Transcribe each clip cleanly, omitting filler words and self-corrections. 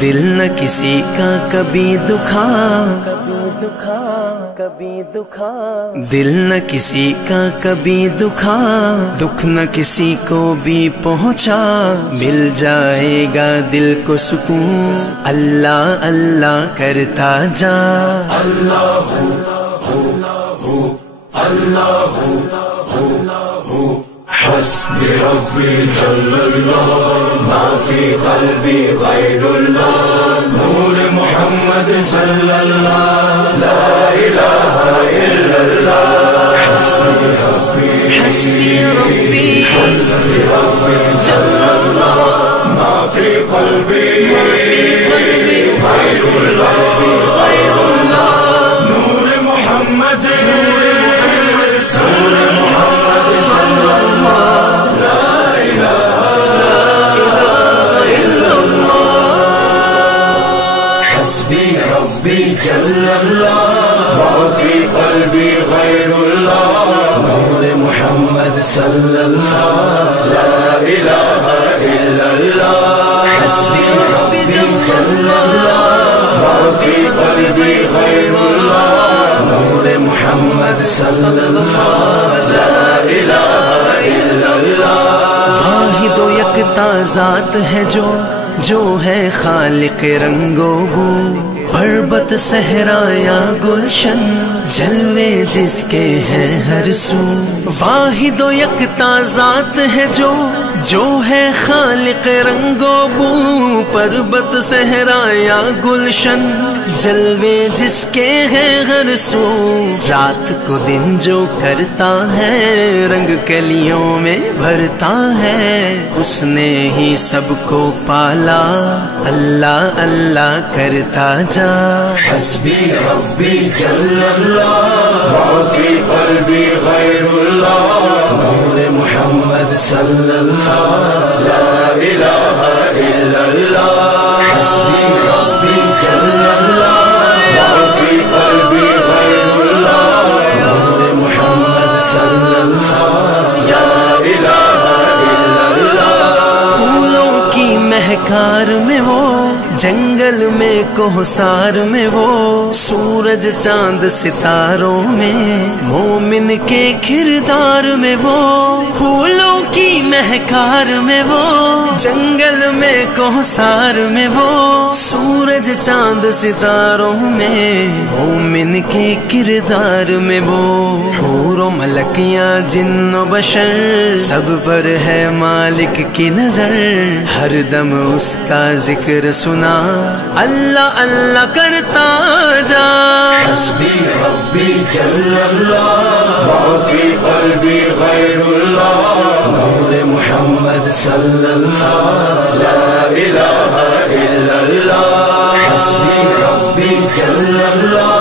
دل نہ کسی کا کبھی دکھا، دل نہ کسی کا کبھی دکھا، دکھ نہ کسی کو بھی پہنچا، مل جائے گا دل کو سکون، اللہ اللہ کرتا جا۔ اللہ حسبی ربی جل اللہ، ما فی قلبی غیر اللہ، نور محمد صلی اللہ، لا الہ الا اللہ، حسبی ربی حسبی ربی حسبی ربی جل اللہ، ما فی قلبی غیر اللہ، نور محمد صلی جل اللہ، ما فی قلبی غیر اللہ، نور محمد صلی اللہ، لا الہ الا اللہ، حسبی ربی جل اللہ، ما فی قلبی غیر اللہ، نور محمد صلی اللہ، لا الہ الا اللہ۔ واحد و یکتا ذات ہے جو ہے خالق رنگ و بو، پربت صحرا یا گلشن، جلوے جس کے ہیں ہر سو۔ واحد و یکتا ذات ہے جو ہے خالق رنگ و بو، پربت صحرا یا گلشن، جلوے جس کے ہیں ہر سو۔ رات کو دن جو کرتا ہے، رنگ کلیوں میں بھرتا ہے، اس نے ہی سب کو پالا، اللہ اللہ کرتا جا۔ حسبی ربی جل اللہ، ما فی قلبی غیر اللہ، نور محمد صلی اللہ، لا الہ الا اللہ، حسبی ربی جل اللہ، ما فی قلبی غیر اللہ، نور محمد صلی اللہ، لا الہ الا اللہ۔ پھولوں کی مہکار میں وہ، جنگل میں کوہسار میں وہ، سورج چاند ستاروں میں، مومن کے کردار میں وہ۔ پھولوں کی مہکار میں وہ، جنگل میں کوہسار میں وہ، سورج چاند ستاروں میں، مومن کے کردار میں وہ۔ حور و ملکیاں جن و بشر، سب پر ہے مالک کی نظر، ہر دم اس کا ذکر سنا، اللہ اللہ کرتا جا۔ حسبی ربی جل اللہ، ما فی قلبی غیر اللہ، نور محمد صلی اللہ، لا الہ الا اللہ، حسبی ربی جل اللہ،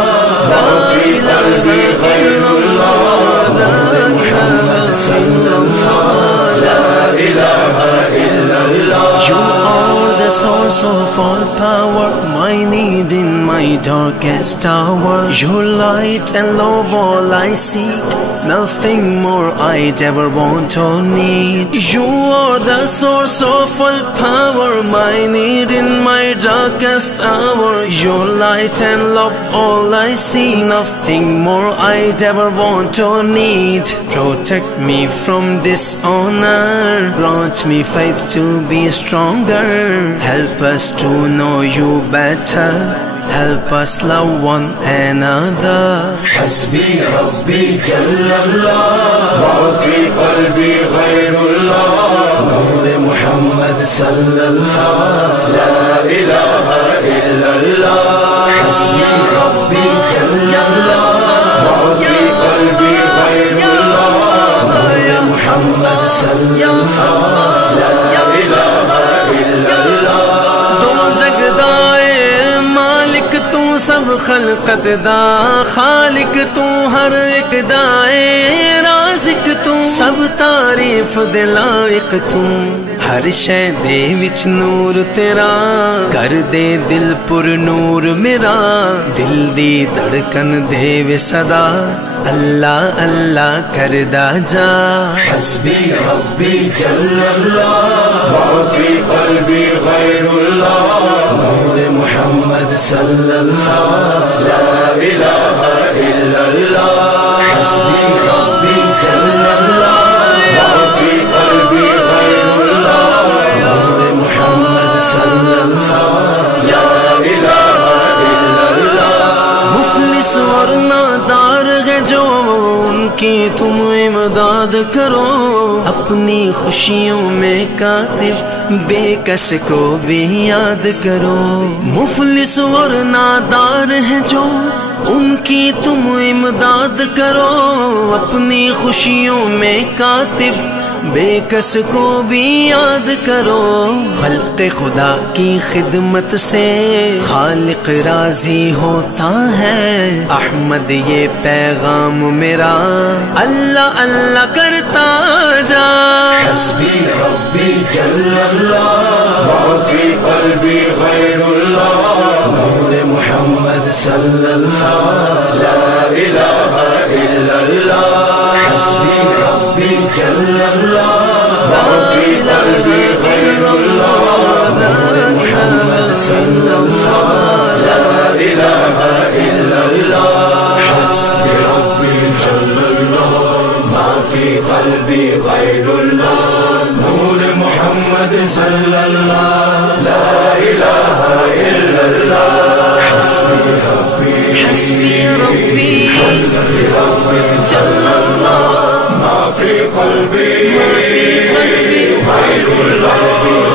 ما فی قلبی غیر اللہ، نور محمد صلی اللہ، لا الہ الا اللہ۔ You are the source of all power, my need in my darkest hour. Your light and love all I seek, nothing more I'd ever want or need. You are the source of all power, my need in my darkest hour. Your light and love all I see, nothing more I'd ever want or need. Protect me from dishonor, grant me faith to be stronger, help us to know you better, help us love one another. حسبی ربی جل اللہ، ما فی قلبی غیر اللہ، نور محمد صلی اللہ، لا الہ الا اللہ، حسبی ربی جل اللہ، ما فی قلبی غیر اللہ، نور محمد صلی اللہ، لا الہ الا اللہ۔ دو جگدائے مالک تو سب خلقت دا، خالق تو ہر ایک دائے، رازق تو سب تعریف دے لائق تو، ہر شے دے وچ نور تیرا کر دے دل پر نور میرا دل دی دھڑکن دے وے صدا اللہ اللہ کردا جا حسبی ربی جل اللہ ما فی قلبی غیر اللہ نور محمد صلی اللہ لا الہ الا اللہ حسبی ربی جل اللہ ما فی قلبی غیر اللہ نور محمد صلی اللہ لا الہ الا اللہ مفلس اور نادار ہے جو ان کی تم امداد کرو اپنی خوشیوں میں کاتب بے کس کو بھی یاد کرو مفلس اور نادار ہے جو ان کی تم امداد کرو اپنی خوشیوں میں کاتب بے کس کو بھی یاد کرو خلق خدا کی خدمت سے خالق راضی ہوتا ہے احمد یہ پیغام میرا اللہ اللہ کرتا جا حسبی ربی جل اللہ ما فی قلبی غیر اللہ نور محمد صلی اللہ لا الہ الا اللہ حسبی ربی جل اللہ ما فی قلبی غیر اللہ نور محمد صلی اللہ لا الہ الا اللہ حسبی ربی جل اللہ ما فی قلبی غیر اللہ نور محمد صلی اللہ لا الہ الا اللہ حسبی ربی جل اللہ ما فی قلبی غیر اللہ